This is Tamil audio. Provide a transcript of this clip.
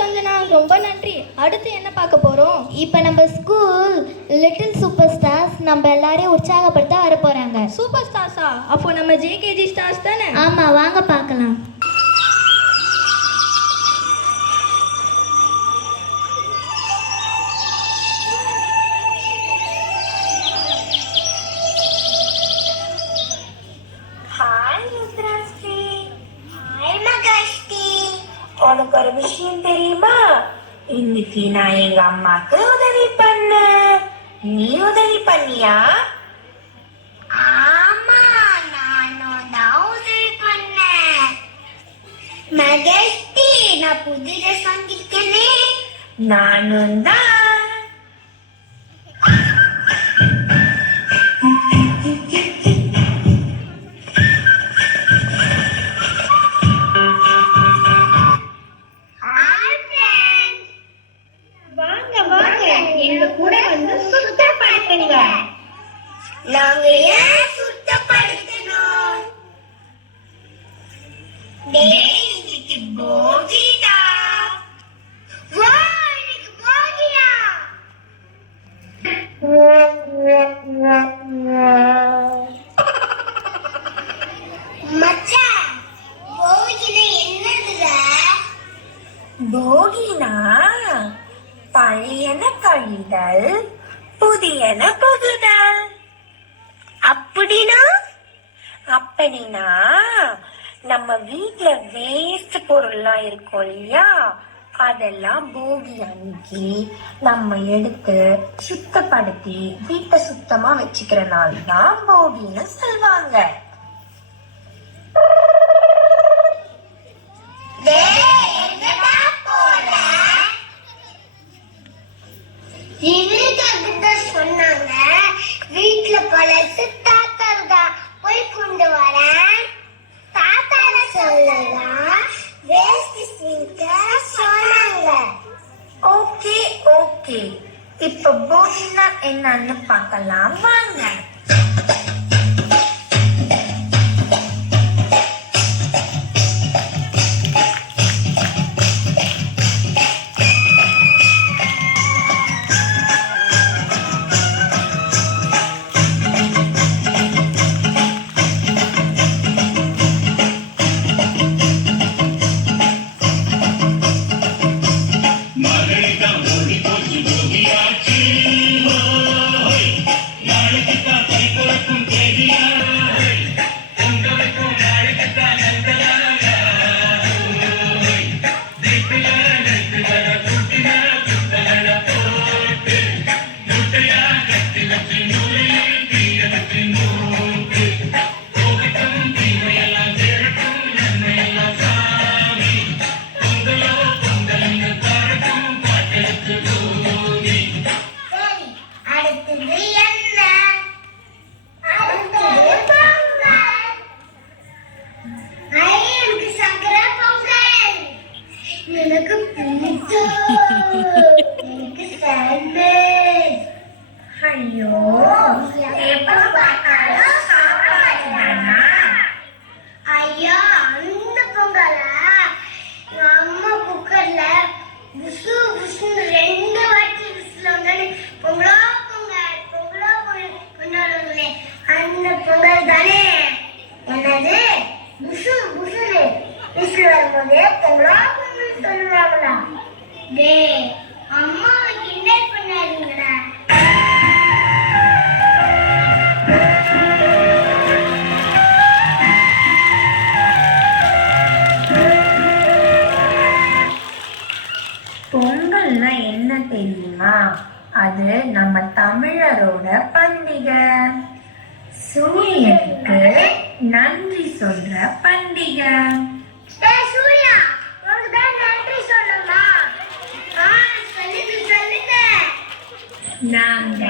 சஞ்சனா, ரொம்ப நன்றி. அடுத்து என்ன பார்க்க போறோம்? இப்போ நம்ம ஸ்கூல் லிட்டில் சூப்பர் ஸ்டார்ஸ் நம்ம எல்லாரையும் உற்சாகப்படுத்த வர போறாங்க. சூப்பர் ஸ்டார்ஸா? அப்போ நம்ம ஜேகேஜி ஸ்டார்ஸ் தானே? ஆமா, வாங்க பார்க்கலாம். உனக்கு ஒரு விஷயம் தெரியுமா? இன்னைக்கு நான் எங்க அம்மாக்கு உதவி பண்ண. நீ உதவி பண்ணியா? ஆமா, நானும் தான் உதவி பண்ணேன். மகேஷ்டி, நான் புது ட்ரெஸ் வாங்கிருக்கேனே. நானும் தான். நாங்க ஏன் சுத்தப்படுத்தணும்? இன்னைக்கு போகிடா. இன்னைக்கு போகியா? மச்சான், போகினா என்னதுடா? போகினா பழையன கழிதல், புதியன புகுதல். அப்படின்னா நம்ம வீட்டுல வேஸ்ட் பொருள்லாம் இருக்கும் இல்லையா, அதெல்லாம் போகி அன்னைக்கு நம்ம எடுத்து சுத்தப்படுத்தி வீட்டை சுத்தமா வச்சுக்கிறனால தான் போகின்னு சொல்லுவாங்க. சொன்னாங்க வீட்டுல பழசு தாத்தா போய் கொண்டு வரேன். தாத்தால சொல்லலாம் சொன்னாங்க. ஓகே ஓகே, இப்ப போகினா என்னன்னு பார்க்கலாம் வாங்க. ஐயோ, எப்ப பார்த்தாலும் சாப்பாடுதானா? ஐயா, அந்த பொங்கல அம்மா குக்கர்ல புசு புசுன்னு 2 வாட்டி விசில் வந்தானே பொங்கலோ பொங்கல் பொங்கலோ பொங்கல் கொண்டாடுவாங்களே, அந்த பொங்கல் தானே. என்னது புசு புசுன்னு விசில் வரும்போது பொங்கலோ பொங்கல் சொல்லுவாங்களா? டே, அம்மாவை கிண்டல் பண்ணாதீங்களா? பொங்கல்னா என்ன தெரியுமா? அது நம்ம தமிழரோட பண்டிகை. சூரியனுக்கு நன்றி சொல்ற பண்டிகை. சூர்யா, உனக்கு தான் நன்றி சொல்லணுமா? சொல்லுங்க. நாங்க